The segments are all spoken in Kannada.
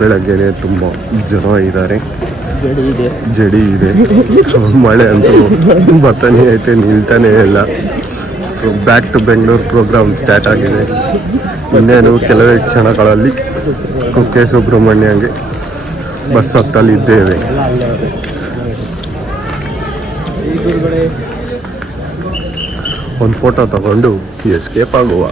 ಬೆಳಗ್ಗೆನೆ ತುಂಬ ಜನ ಇದ್ದಾರೆ, ಜಡಿ ಇದೆ. ಮಳೆ ಅಂತೂ ಬರ್ತಾನೆ ಐತೆ, ನಿಲ್ತಾನೆ ಇಲ್ಲ. So back to Bengaluru program start ಆಗಿದೆ. ಇನ್ನೇನು ಕೆಲವೇ ಕ್ಷಣಗಳಲ್ಲಿ ಕುಕ್ಕೆ ಸುಬ್ರಹ್ಮಣ್ಯಂಗೆ ಬಸ್ ಹತ್ತಲಿದ್ದೇವೆ. ಒಂದು ಫೋಟೋ ತಗೊಂಡು ಎಸ್ಕೇಪ್ ಆಗುವ.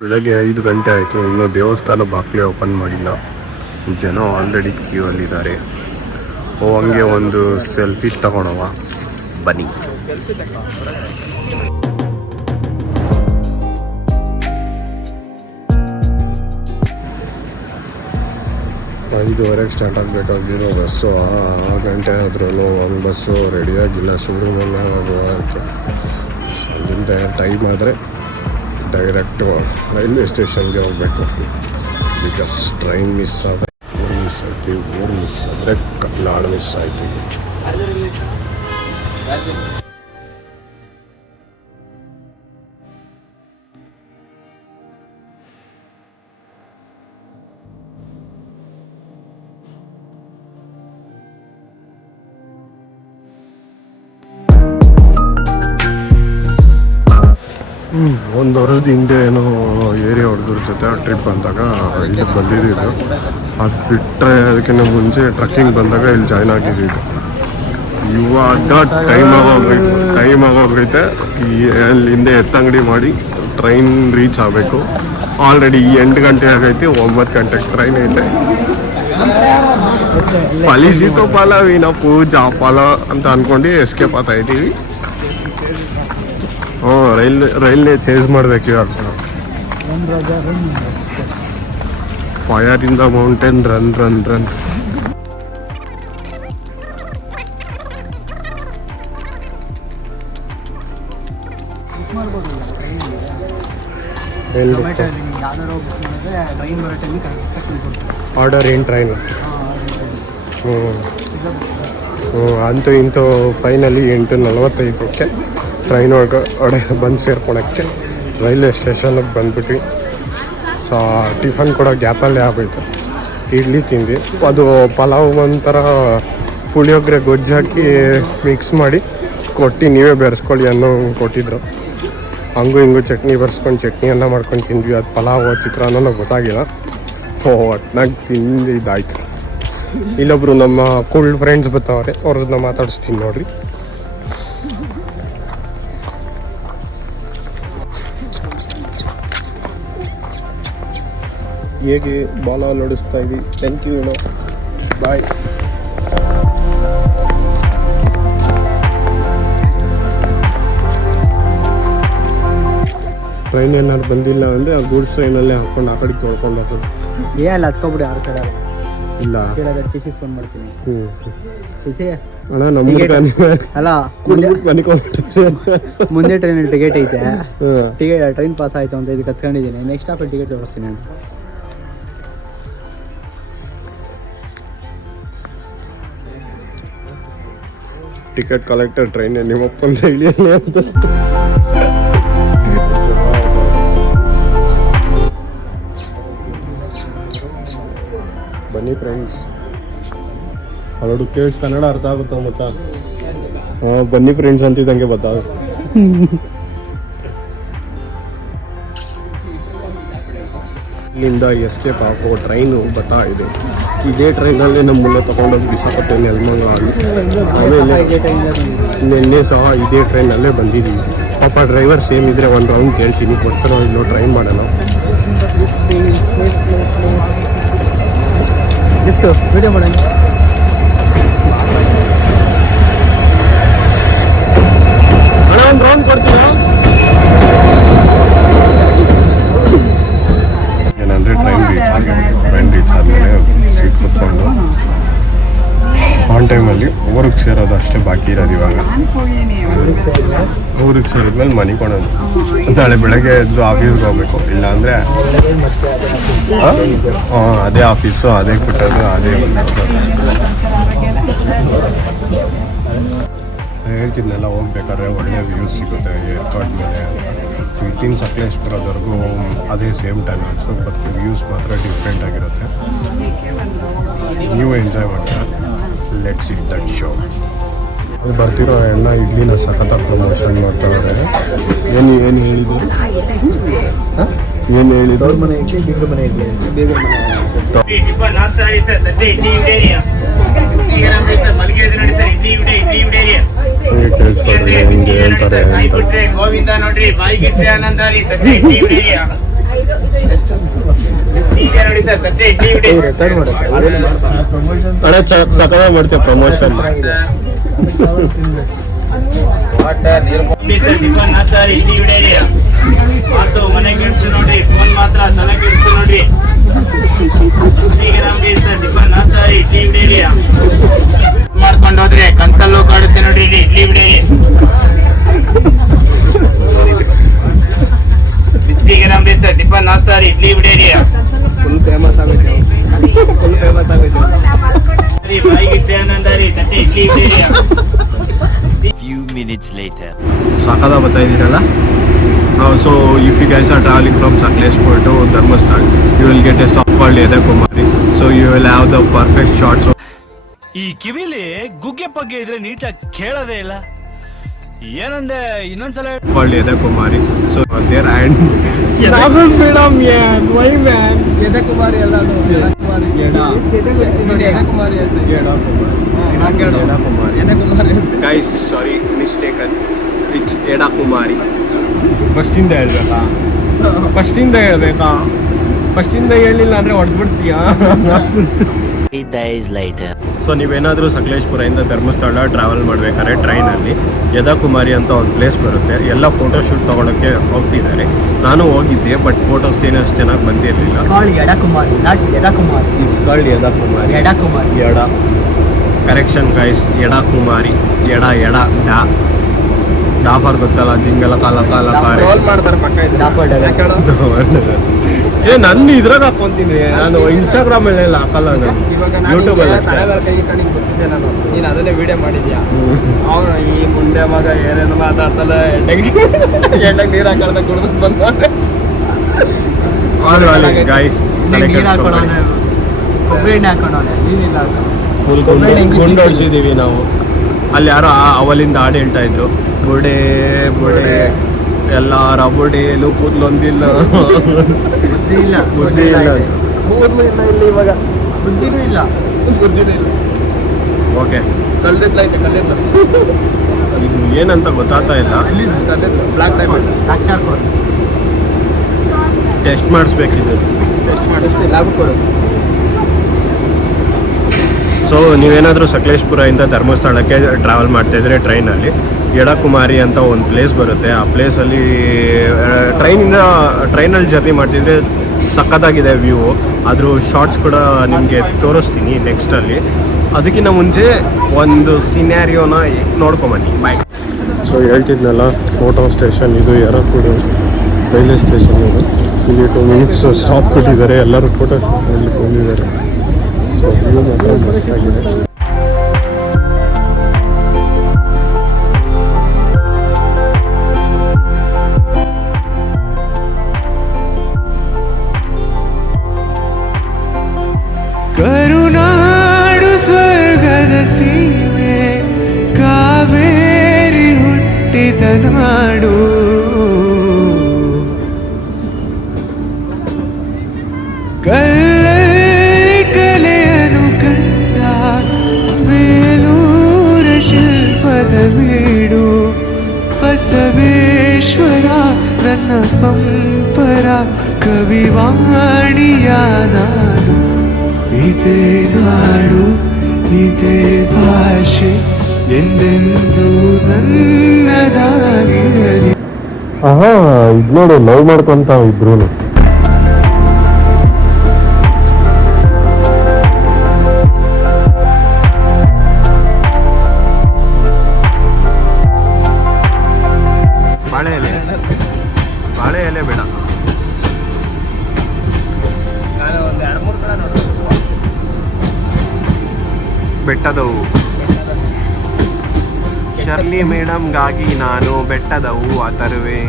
ಬೆಳಗ್ಗೆ 5 ಗಂಟೆ ಆಯಿತು, ಇನ್ನೂ ದೇವಸ್ಥಾನ ಬಾಗಿಲೇ ಓಪನ್ ಮಾಡಿಲ್ಲ. ಜನ ಆಲ್ರೆಡಿ ಕ್ಯೂ ಅಲ್ಲಿದ್ದಾರೆ. ಹಂಗೆ ಒಂದು ಸೆಲ್ಫಿ ತಗೊಳವ ಬನ್ನಿ. 5:15 ಸ್ಟಾರ್ಟ್ ಆಗಬೇಕಾಗಿರೋ ಬಸ್ಸು 6 ಗಂಟೆ ಆದ್ರೂ ಒಂದು ಬಸ್ಸು ರೆಡಿಯಾಗಿಲ್ಲ. ಸುಬ್ರಹ್ಮಣ್ಯ ಹೋಗೋಕ್ಕೆ ಅಲ್ಲಿಂದ ಟೈಮ್ ಆದರೆ ಡೈರೆಕ್ಟು ರೈಲ್ವೆ ಸ್ಟೇಷನ್ಗೆ ಹೋಗಬೇಕು. ಬಿಕಾಸ್ ಟ್ರೈನ್ ಮಿಸ್ ಆದರೆ ಊರು ಮಿಸ್ ಆದರೆ ನಾಡು ಮಿಸ್ ಆಯ್ತೀವಿ. ಒಂದು ವರ್ಷದ ಹಿಂದೆ ಏನೋ ಏರಿಯಾ ಹೊಡೆದ್ರ ಜೊತೆ ಟ್ರಿಪ್ ಬಂದಾಗ ಇಲ್ಲಿ ಬಂದಿದ್ದು. ಅದು ಬಿಟ್ಟರೆ ಅದಕ್ಕಿಂತ ಮುಂಚೆ ಟ್ರಕ್ಕಿಂಗ್ ಬಂದಾಗ ಇಲ್ಲಿ ಜಾಯ್ನ್ ಆಗಿದ್ದು. ಇವಾಗ ಟೈಮ್ ಆಗೋಗೈತೆ. ಅಲ್ಲಿಂದ ಎತ್ತಂಗಡಿ ಮಾಡಿ ಟ್ರೈನ್ ರೀಚ್ ಆಗಬೇಕು. ಆಲ್ರೆಡಿ 8 ಗಂಟೆ ಆಗೈತಿ, 9 ಗಂಟೆಗೆ ಟ್ರೈನ್ ಐತೆ. ಪಲಿಸಿತು ಪಲವಿನ ಪೂಜಾ ಫಲ ಅಂತ ಅಂದ್ಕೊಂಡು ಎಸ್ಕೇಪ್ ಆಗ್ತಾ ಇದ್ದೀವಿ. ರೈಲ್ವೆ ಚೇಂಜ್ ಮಾಡ್ಬೇಕು ಇವಾಗ. Fire in the mountain, run run run. Order ಏನು ಟ್ರೈನ್? ಅಂತೂ ಇಂತೂ ಫೈನಲಿ 8:45 ಟ್ರೈನ್ ಒಳಗಡೆ ಬಂದು ಸೇರ್ಕೊಳಕ್ಕೆ ರೈಲ್ವೆ ಸ್ಟೇಷನ್ಗೆ ಬಂದ್ಬಿಟ್ವಿ. ಸೊ ಟಿಫನ್ ಕೂಡ ಗ್ಯಾಪಲ್ಲೇ ಆಗೋಯ್ತು. ಇಡ್ಲಿ ತಿಂದು, ಅದು ಪಲಾವ್ ಒಂಥರ ಪುಳಿಯೋಗರೆ ಗೊಜ್ಜು ಹಾಕಿ ಮಿಕ್ಸ್ ಮಾಡಿ ಕೊಟ್ಟು ನೀವೇ ಬೆರೆಸ್ಕೊಳ್ಳಿ ಅನ್ನೋ ಕೊಟ್ಟಿದ್ರು. ಹಂಗೂ ಹಿಂಗೂ ಚಟ್ನಿ ಬರ್ಸ್ಕೊಂಡು ಚಟ್ನಿ ಎಲ್ಲ ಮಾಡ್ಕೊಂಡು ತಿಂದ್ವಿ. ಅದು ಪಲಾವ್ ಚಿತ್ರಾನ್ನ ಗೊತ್ತಾಗಿಲ್ಲ. ಒಟ್ನಾಗ ತಿಂದು ಇದಾಯ್ತು. ಇಲ್ಲೊಬ್ರು ನಮ್ಮ ಕೂಲ್ ಫ್ರೆಂಡ್ಸ್ ಬರ್ತಾವ್ರೆ, ಅವ್ರನ್ನ ಮಾತಾಡಿಸ್ತೀನಿ ನೋಡ್ರಿ. ಹೇಗೆ ಬಾಲ ಲೋಡಿಸ್ತಾ ಇದ್ದೀವಿ. Thank you, bye. ಟ್ರೈನ್ ಏನಾದ್ರು ಬಂದಿಲ್ಲ ಅಂದರೆ ಆ ಗೂಡ್ಸ್ ಟ್ರೈನಲ್ಲೇ ಹಾಕೊಂಡು ಆ ಕಡೆ ತೊಳ್ಕೊಂಡು ಹೋಗೋದು. ಏಲ್ಲ ಹತ್ಕೊಬಿಡಿ, ಯಾರು ಕಡೆ ಇಲ್ಲ ಟಿಸಿ ಫೋನ್ ಮಾಡ್ತೀನಿ. ಅಣ್ಣ ನಮ್ಮ ಅಲ್ಲ ಮುಂದೆ ಟ್ರೈನಲ್ಲಿ ಟಿಕೆಟ್ ಐತೆ. ಟ್ರೈನ್ ಪಾಸ್ ಆಯಿತು ಅಂತ ಇದಕ್ಕೆ ಕತ್ಕೊಂಡಿದ್ದೀನಿ. ನೆಕ್ಸ್ಟ್ ಸ್ಟಾಪಲ್ಲಿ ಟಿಕೆಟ್ ತೋರಿಸ್ತೀನಿ ನಾನು. ಟಿಕೆಟ್ ಕಲೆಕ್ಟರ್ ಟ್ರೈನ್ ನಿಮ್ಮಪ್ಪಂತ ಇಳಿಯಲ್ಲ ಅಂತ. ಬನ್ನಿ ಫ್ರೆಂಡ್ಸ್, ಅವಳು ಕೇಳಿಸ್ ಕನ್ನಡ ಅರ್ಥ ಆಗುತ್ತ ಮತ್ತ. ಬನ್ನಿ ಫ್ರೆಂಡ್ಸ್ ಅಂತಿದ್ದಂಗೆ ಬತ್ತಾವ. ಇಲ್ಲಿಂದ ಎಸ್ಕೇಪ್ ಆಗೋ ಟ್ರೈನು ಬರ್ತಾ ಇದೆ. ಇದೇ ಟ್ರೈನಲ್ಲೇ ನಮ್ಮ ಮುನ್ನೆ ತೊಗೊಂಡೋಗಿ ಬಿಸಾಕತ್ತೆ ನೆಲಮಂಗಲ ಆಗಿ. ಆಮೇಲೆ ನಿನ್ನೆ ಸಹ ಇದೇ ಟ್ರೈನಲ್ಲೇ ಬಂದಿದ್ದೀವಿ. ಪಾಪ ಡ್ರೈವರ್ ಸೇಮ್ ಇದ್ರೆ ಒಂದು ರೌಂಡ್ ಕೇಳ್ತೀನಿ, ಬರ್ತಾರೋ ಇಲ್ಲೋ ಟ್ರೈ ಮಾಡೋಣ. ವಿಡಿಯೋ ಮಾಡೋಣ. ಒಂದು ರೌಂಡ್ ಕೊಡ್ತೀರಾ? ಏನಂದರೆ ಟ್ರೈನ್ ರೀಚ್ ಆದಮೇಲೆ ಸೀಟ್ ಕೂತ್ಕೊಂಡು ಆನ್ ಟೈಮಲ್ಲಿ ಊರಿಗೆ ಸೇರೋದು ಅಷ್ಟೇ ಬಾಕಿ ಇರೋದು. ಇವಾಗ ಊರಿಗೆ ಸೇರಿದ್ಮೇಲೆ ಮನೆಗೆ ಕೊಡೋದು. ನಾಳೆ ಬೆಳಗ್ಗೆ ಎದ್ದು ಆಫೀಸ್ಗೆ ಹೋಗ್ಬೇಕು. ಇಲ್ಲಾಂದರೆ ಅದೇ ಆಫೀಸು, ಅದೇ ಕೊಟ್ಟೋದು, ಅದೇ ಹೇಳ್ತಿದ್ನೆಲ್ಲ ಹೋಗ್ಬೇಕಾದ್ರೆ ಒಳ್ಳೆ ವ್ಯೂಸ್ ಸಿಗುತ್ತೆ ಏರ್ಪಾಟ್ ಮೇಲೆ ಅಂತ ವಿತಿನ್ ಸಕಲೇಶ್ಪುರದವರೆಗೂ ಅದೇ ಸೇಮ್ ಟೈಮಿಂಗ್ಸು ಬಟ್ ವ್ಯೂಸ್ ಮಾತ್ರ ಡಿಫ್ರೆಂಟ್ ಆಗಿರುತ್ತೆ. ನೀವು ಎಂಜಾಯ್ ಮಾಡ್ತೀರಾ. Let's it that show. ಬರ್ತಿರೋ ಎಲ್ಲ ಇಡ್ಲಿನ ಸಖತ್ತಾಗಿ ಪ್ರಮೋಷನ್ ಮಾಡ್ತಾರೆ. ಏನು ಹೇಳಿದ್ರು ಏನು ಹೇಳಿದ್ರು ಮನೆ ಇಡ್ಲಿ ಬೀಗ್ರ ಮನೆ ಇಡ್ಲಿ ಬೀಗ್ರ ಮನೆ ಹೇಳ್ತಾರೆ. ಗೋವಿಂದ ನೋಡ್ರಿ ಬಾಯಿಗೆ ಆನಂದಾರಿ ಸಖತ್ತಾಗಿ ಮಾಡ್ತೇವೆ ಪ್ರಮೋಷನ್. ಮನೆ ಕೆಡ್ಸು ನೋಡ್ರಿ, ಫೋನ್ ಮಾತ್ರ ತಲೆ ಕೆಡ್ಸು ನೋಡ್ರಿ. ಮಾಡ್ಕೊಂಡು ಹೋದ್ರೆ ಕನ್ಸಲ್ಲೂ ಕಾಡುತ್ತೆ ನೋಡಿ ಇಡ್ಲಿ ಬಿಡೇರಿ. ಬಿಸಿಗೆ ಸರ್ ಟಿಫನ್ ನಾಷ್ಟಾ ಇಡ್ಲಿ ಬಿಡೇರಿ. ಫುಲ್ ಫೇಮಸ್ ಆಗುತ್ತೆ. ಬಾಯಿಗೆ ಆನಂದಾರಿ ತಟ್ಟೆ ಇಡ್ಲಿ ಬಿಡೇರಿ. Few minutes later. ಸಾಕಾದ ಬರ್ತಾ ಇದ್ದೀರಲ್ಲ. So if you guys are traveling from Sakleshpur to Dharmasthala, you will get a stop called Yadakumari. So you will have the perfect shots. ಈ ಕಿವಿಲಿ ಗುಗ್ಗೆ ಪಗ್ಗೆ ಇದ್ರೆ ನೀಟಾಗಿ ಕೇಳೋದೇ ಇಲ್ಲ. ಏನಂದೆ ಇನ್ನೊಂದ್ಸಲ Called Yadakumari. So there and ಯದಕುಮಾರಿ ಅಲ್ಲ ಅದು ಯದಕುಮಾರಿ guys, sorry, mistaken. It's Yadakumari. ಫಸ್ಟಿಂದ ಹೇಳ್ಬೇಕಾ? ಫಸ್ಟಿಂದ ಹೇಳಿಲ್ಲ ಅಂದರೆ ಹೊಡೆದ್ಬಿಡ್ತೀಯಾ? 3 days later. ಸೊ ನೀವೇನಾದರೂ ಸಕಲೇಶ್ಪುರದಿಂದ ಧರ್ಮಸ್ಥಳ ಟ್ರಾವೆಲ್ ಮಾಡಬೇಕಾದ್ರೆ ಟ್ರೈನಲ್ಲಿ ಯದಾಕುಮಾರಿ ಅಂತ ಒಂದು ಪ್ಲೇಸ್ ಬರುತ್ತೆ. ಎಲ್ಲ ಫೋಟೋಶೂಟ್ ತೊಗೊಳಕ್ಕೆ ಹೋಗ್ತಿದ್ದಾರೆ. ನಾನು ಹೋಗಿದ್ದೆ, ಬಟ್ ಫೋಟೋಸ್ ಏನಷ್ಟು ಚೆನ್ನಾಗಿ ಬಂದಿರಲಿಲ್ಲ. Yedakumari not Yadakumari. It's called Yadakumari. Yedakumari. ಎಡ ಕರೆಕ್ಷನ್ ಗೈಸ್. ಯಡಕುಮಾರಿ. ಎಡ ಡಾಫರ್ ಗೊತ್ತಲ್ಲ, ಜಿಂಗಲ ಕಾಲ ಮಾಡ್ತಾರೆ ಪಕ್ಕ ನನ್ನ ಇದ್ರಾಗ ಹಾಕೊಂತೀನಿ. ನಾನು ಇನ್ಸ್ಟಾಗ್ರಾಮ್ ಎಲ್ಲ ಹಾಕಲ್ಲ, ನಾನು ಯೂಟ್ಯೂಬಲ್ಲಿ ಗೊತ್ತಿದ್ದೆ ನಾನು. ನೀನು ಅದನ್ನೇ ವಿಡಿಯೋ ಮಾಡಿದ್ಯಾ? ಅವನು ಈ ಮುಂದೆ ಮಗ ಏನೇನು ಮಾತಾಡ್ತಲ್ಲ, ಎಣ್ಣೆಗೆ ನೀರು ಹಾಕಳ್ದ ಕುಡಿದು ಬಂದ್ರೆ ಗೈಸ್ ನೀರು ಹಾಕೊಳ್ಳೋಣ, ಕೊಬ್ಬರಿ ಎಣ್ಣೆ ಹಾಕೊಳ್ಳೋಣ, ನೀನಿಲ್ಲ ಫುಲ್ ಗುಂಡು ಹೊಡ್ಸಿದ್ದೀವಿ ನಾವು. ಅಲ್ಲಿ ಯಾರೋ ಅವಲಿಂದ ಹಾಡು ಹೇಳ್ತಾ ಇದ್ರು, ಬುಡೆ ಎಲ್ಲಾರ ಬುಡೇಲು ಕೂದಲೊಂದಿಲ್ಲ, ಬುದ್ಧಿ ಇಲ್ಲ ಇಲ್ಲಿ ಇವಾಗ ಬುದ್ಧಿನೂ ಇಲ್ಲ. ಓಕೆ, ಕಲ್ಲಿದ್ಲೈತೆ ಕಲ್ಲಿದ್ದ ಇದು ಏನಂತ ಗೊತ್ತಾಗ್ತಾ ಇಲ್ಲ. ಬ್ಲ್ಯಾಕ್ ಡೈಮಂಡ್ ಚಾರ್ಕೋಲ್ ಟೆಸ್ಟ್ ಮಾಡಿಸ್ಬೇಕಿದ್ದು. ಟೆಸ್ಟ್ ಮಾಡಿಸ್ತೀವಿ, ಲಾಭ ಕೊಡೋದು. ಸೊ ನೀವೇನಾದರೂ ಸಕಲೇಶ್ಪುರದಿಂದ ಧರ್ಮಸ್ಥಳಕ್ಕೆ ಟ್ರಾವೆಲ್ ಮಾಡ್ತಾಯಿದ್ರೆ ಟ್ರೈನಲ್ಲಿ ಯಡಕುಮಾರಿ ಅಂತ ಒಂದು ಪ್ಲೇಸ್ ಬರುತ್ತೆ. ಆ ಪ್ಲೇಸಲ್ಲಿ ಟ್ರೈನಲ್ಲಿ ಜರ್ನಿ ಮಾಡ್ತಿದ್ರೆ ಸಖತ್ತಾಗಿದೆ ವ್ಯೂ. ಅದ್ರ ಶಾರ್ಟ್ಸ್ ಕೂಡ ನಿಮಗೆ ತೋರಿಸ್ತೀನಿ ನೆಕ್ಸ್ಟಲ್ಲಿ. ಅದಕ್ಕಿಂತ ಮುಂಚೆ ಒಂದು ಸಿನ್ಯಾರಿಯೋನ ನೋಡ್ಕೊಂಬನ್ನಿ. ಬಾಯ್. ಸೊ ಹೇಳ್ತಿದ್ನಲ್ಲ, ಫೋಟೋ ಸ್ಟೇಷನ್ ಇದು ಯರಕುಡು ರೈಲ್ವೆ ಸ್ಟೇಷನ್ ಇದು. ಇಲ್ಲಿ 2 minutes ಸ್ಟಾಪ್ ಕೊಟ್ಟಿದ್ದಾರೆ, ಎಲ್ಲರೂ ಫೋಟೋ ನೋಡ್ಲಿಕ್ಕೆ ಹೋಗಿದ್ದಾರೆ. ಸೊ ವ್ಯೂ ಮಾತ್ರ ಮಸ್ತಾಗಿದೆ. ಕರುನಾಡು ಸ್ವರ್ಗದ ಸೀಮೆ, ಕಾವೇರಿ ಹುಟ್ಟಿದ ನಾಡು, ಕಲೆಯನ್ನು ಕಂಡ ಬೇಲೂರ ಶಿಲ್ಪದ ಬೀಡು, ಬಸವೇಶ್ವರ ನನ್ನ ಪಂಪರ ಕವಿವಾಣಿಯ ನಾಡು. ಇದೇ ನಾಡು ಇದೇ ಭಾಷೆ ಎಂದೆಂದು ನನ್ನದಾಗಿರಲಿ. ಇದು ನೋಡು, ಲವ್ ಮಾಡ್ಕೊಂತ ಇಬ್ರು. ಬಾಳೆ ಎಲೆ ಬೇಡ, ಒಂದು 2-3 ಕಡೆ ನೋಡೋದು. ಬೆಟ್ಟದವು. ಶರ್ಲಿ ಮೇಡಮ್ಗಾಗಿ ನಾನು ಬೆಟ್ಟದ ಹೂವು ತರುವೆ.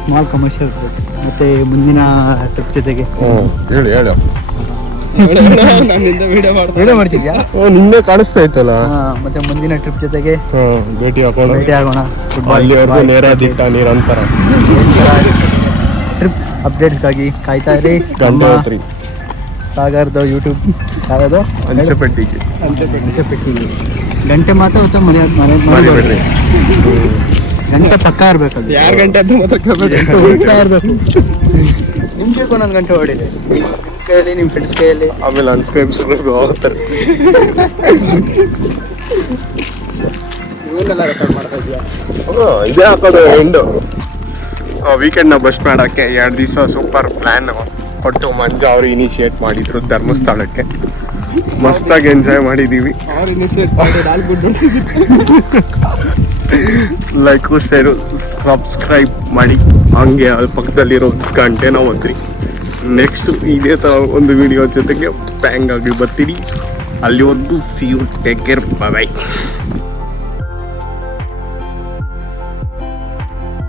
ಸ್ಮಾಲ್ ಕಮರ್ಷಿಯಲ್ ಮತ್ತೆ ಮುಂದಿನ ಟ್ರಿಪ್ ಜೊತೆಗೆ ಹೇಳು ಹೇಳು. ವಿಡಿಯೋ ಮಾಡ್ತಿದ್ಯಾ? ನಿನ್ನೆ ಕಾಣಿಸ್ತಾ ಇತ್ತಲ್ಲ. ಮತ್ತೆ ಮುಂದಿನ ಟ್ರಿಪ್ ಜೊತೆಗೆ ಭೇಟಿ ಭೇಟಿ ಆಗೋಣ. ಅಲ್ಲಿವರೆಗೂ ನೇರ ದಿಟ್ಟ ನಿರಂತರ ಟ್ರಿಪ್ ಅಪ್ಡೇಟ್ಸ್ಗಾಗಿ ಕಾಯ್ತಾ ಇರಿ. ಗಂಟೋತ್ರಿ ಸಾಗರ್ದು ಯೂಟ್ಯೂಬ್ ಯಾವುದು ಅಂಚೆಪೆಟ್ಟಿಗೆ ಅಂಚೆಪೆಟ್ಟಿಗೆ ಗಂಟೆ ಮಾತ್ರ ಹೊತ್ತ ಮರಿಬೇಡ್ರಿ. ಗಂಟೆ ಪಕ್ಕ ಇರ್ಬೇಕು. ಯಾರು ಗಂಟೆ ಅಂತ ಹೊಡಿತಾ ಇರ್ಬೇಕು. ನಿಮಿಷಕ್ಕೆ ಒಂದೊಂದು ಗಂಟೆ ಹೊಡಿದೆ. ನಿಮ್ಮ ಕೈಯಲ್ಲಿ ನಿಮ್ಮ ಫ್ರೆಂಡ್ಸ್ ಕೈಯಲ್ಲಿ. ಆಮೇಲೆ ಅನ್ಸ್ಕ್ರೈಬ್ಸ್ಗಳು ಹೋಗ್ತಾರೆ. ಇವನ್ನೆಲ್ಲ ರೆಕಾರ್ಡ್ ಮಾಡ್ತಾ ಇದೆಯಾ? ಇದೇ ಹಾಕೋದು ಎಂಡು. ವೀಕೆಂಡ್ನ ಬಸ್ ಮಾಡೋಕ್ಕೆ 2 ದಿವಸ ಸೂಪರ್ ಪ್ಲ್ಯಾನ್ ಕೊಟ್ಟು ಮಂಜು ಅವರು ಇನಿಷಿಯೇಟ್ ಮಾಡಿದ್ರು ಧರ್ಮಸ್ಥಳಕ್ಕೆ. ಮಸ್ತಾಗಿ ಎಂಜಾಯ್ ಮಾಡಿದ್ದೀವಿ. ಲೈಕ್ ಶೇರು ಸಬ್ಸ್ಕ್ರೈಬ್ ಮಾಡಿ, ಹಂಗೆ ಅಲ್ಲಿ ಪಕ್ಕದಲ್ಲಿರೋ ಗಂಟೆನ ಒತ್ತಿರಿ. ನೆಕ್ಸ್ಟ್ ಇದೇ ಥರ ಒಂದು ವಿಡಿಯೋ ಜೊತೆಗೆ ಬ್ಯಾಂಗ್ ಆಗಿ ಬರ್ತೀನಿ. ಅಲ್ಲಿವರೆಗೂ see you, take care, by.